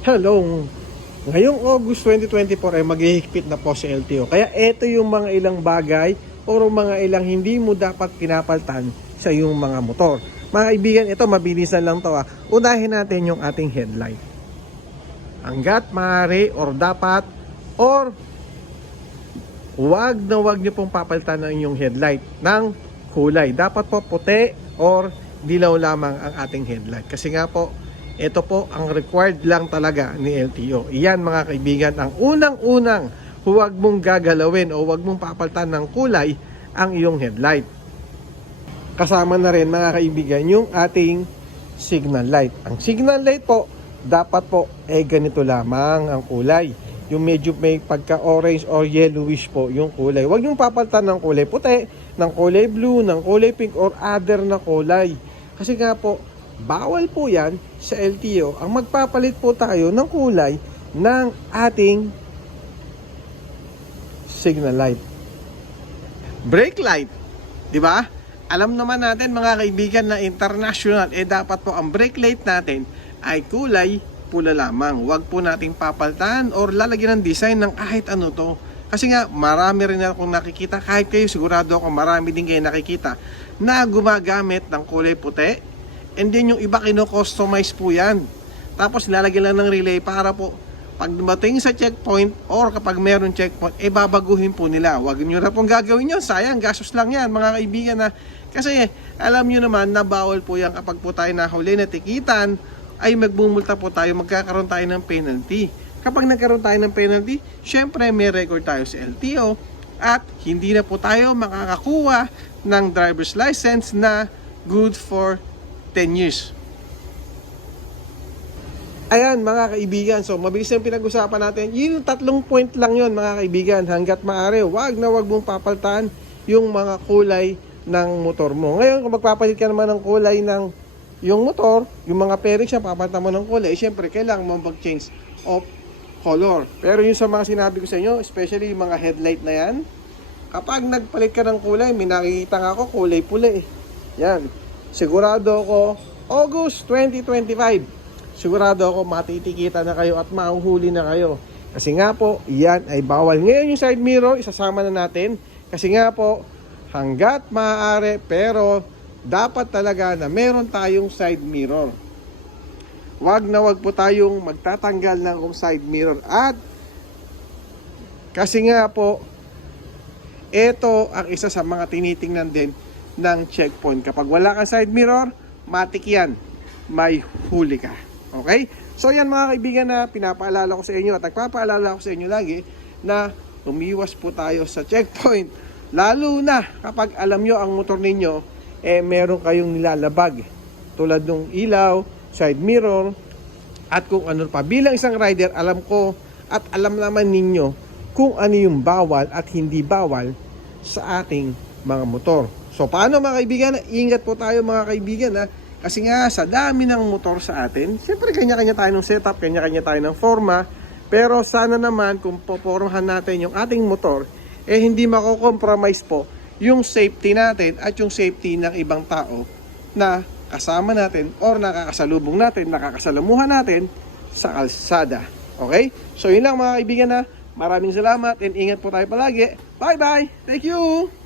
Hello! Ngayong August 2024 ay maghihigpit na po si LTO. Kaya ito yung mga ilang bagay o mga ilang hindi mo dapat pinapaltan sa iyong mga motor. Mga kaibigan, ito mabilisan lang to ah. Unahin natin yung ating headlight. Hanggat maaari or dapat or wag na wag nyo pong papalitan ng inyong headlight ng kulay. Dapat po puti or dilaw lamang ang ating headlight. Kasi nga po, ito po ang required lang talaga ni LTO. Iyan mga kaibigan, ang unang-unang huwag mong gagalawin o huwag mong papalitan ng kulay ang iyong headlight. Kasama na rin mga kaibigan yung ating signal light. Ang signal light po, dapat po eh ganito lamang ang kulay. Yung medyo may pagka-orange or yellowish po yung kulay. Huwag yung papalitan ng kulay puti, ng kulay blue, ng kulay pink or other na kulay. Kasi nga po, bawal po yan sa LTO. Ang magpapalit po tayo ng kulay ng ating signal light. Brake light, di ba? Alam naman natin mga kaibigan na international, eh dapat po ang brake light natin ay kulay pula lamang. Huwag po nating papalitan or lalagyan ng design ng kahit ano to. Kasi nga, marami rin akong nakikita, kahit kayo sigurado ako marami din kayo nakikita na gumagamit ng kulay puti. And then yung iba kino-customize po yan. Tapos lalagyan lang ng relay para po pag dumating sa checkpoint or kapag meron checkpoint, eh babaguhin po nila. Huwag nyo na pong gagawin yun. Sayang, gastos lang yan mga kaibigan na. Kasi alam nyo naman na bawal po yan kapag po tayo nahuli na tikitan, ay magbumulta po tayo, magkakaroon tayo ng penalty. Kapag nagkaroon tayo ng penalty, syempre may record tayo sa LTO at hindi na po tayo makakakuha ng driver's license na good for 10 years. Ayan mga kaibigan, so mabilis yung pinag-usapan natin. Yun yung tatlong point lang yon mga kaibigan. Hanggat maaari, wag na wag mong papaltan yung mga kulay ng motor mo. Ngayon, kung magpapalit ka naman ng kulay ng yung motor, yung mga pairings siya, papalitan mo ng kulay, syempre kailangan mo mag-change of color. Pero yung sa mga sinabi ko sa inyo, especially yung mga headlight na yan, kapag nagpalit ka ng kulay, may nakikita nga ako kulay pula eh. Yan. Sigurado ako, August 2025, sigurado ako matitikita na kayo at mahuhuli na kayo. Kasi nga po, yan ay bawal. Ngayon yung side mirror, isasama na natin. Kasi nga po, hanggat maaari, pero dapat talaga na meron tayong side mirror. Wag na wag po tayong magtatanggal ng side mirror. At kasi nga po, ito ang isa sa mga tinitingnan din ng checkpoint. Kapag wala kang side mirror, matik yan. May huli ka. Okay? So yan mga kaibigan na pinapaalala ko sa inyo at nagpapaalala ko sa inyo lagi na umiwas po tayo sa checkpoint. Lalo na kapag alam nyo ang motor ninyo, eh meron kayong nilalabag. Tulad ng ilaw, side mirror, at kung ano pa. Bilang isang rider, alam ko at alam naman ninyo kung ano yung bawal at hindi bawal sa ating mga motor. So paano mga kaibigan? Ingat po tayo mga kaibigan ha. Kasi nga sa dami ng motor sa atin, siyempre kanya-kanya tayo ng setup, kanya-kanya tayo ng forma. Pero sana naman kung popormahan natin yung ating motor, eh hindi mako-compromise po yung safety natin at yung safety ng ibang tao na kasama natin or nakakasalubong natin, nakakasalamuhan natin sa kalsada. Okay? So yun lang mga kaibigan na. Maraming salamat and ingat po tayo palagi. Bye-bye! Thank you!